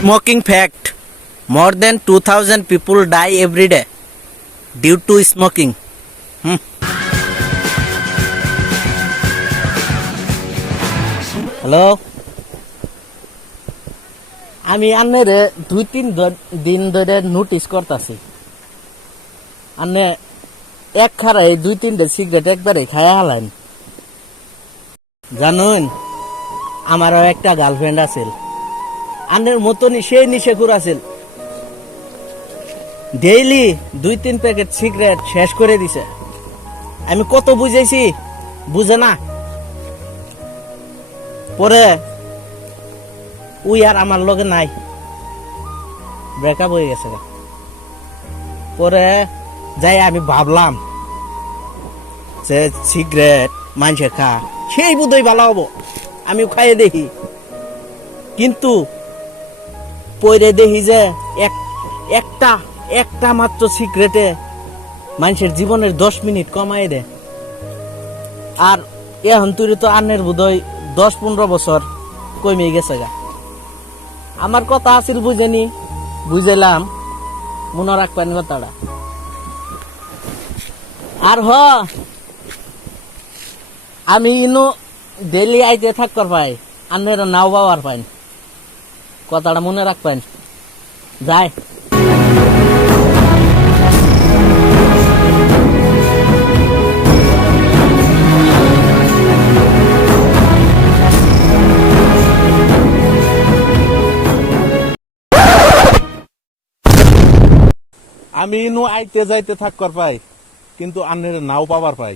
Smoking fact. More than 2000 people die every day due to smoking. Hello, আমি আন্নের 2-3 দিন ধরে notice করতেছি। আন্নে এক খারাই 2-3 সিগারেট একবারে খায়া হালান। জানুন, আমারও একটা গার্লফ্রেন্ড আছে, আন্নের মতনই সেই নিশেখুর আছে। ডেইলি 2-3 প্যাকেট সিগারেট শেষ করে দিছে। আমি কত বুঝাইছি, বুঝে না। পরে ওই আর আমার লগে নাই, ব্রেকআপ হয়ে গেছে। পরে যাই আমি ভাবলাম যে সিগারেট মানুষে খা, সেই বোধহয় ভালো হবো, আমি খাইয়ে দেখি। কিন্তু পরে দেখি যে একটা মাত্র সিগারেটে মানুষের জীবনের 10 মিনিট কমাই দেয়। আর এখন তুই তো আন্নের বোধহয় 10-15 বছর কমে গেছে গা। আমার কথা আছিল বুঝেনি, বুঝেলাম, মনে রাখবেন কথাটা। আর আমি ইনো ডেলি আইতে থাকবার পাই, আন্নের নাও বাবার পাইন, কথাটা মনে রাখবেন। যাই আমি ইনু আইতে যাইতে থাকবার পাই, কিন্তু আন্নের নাও পাবার পাই।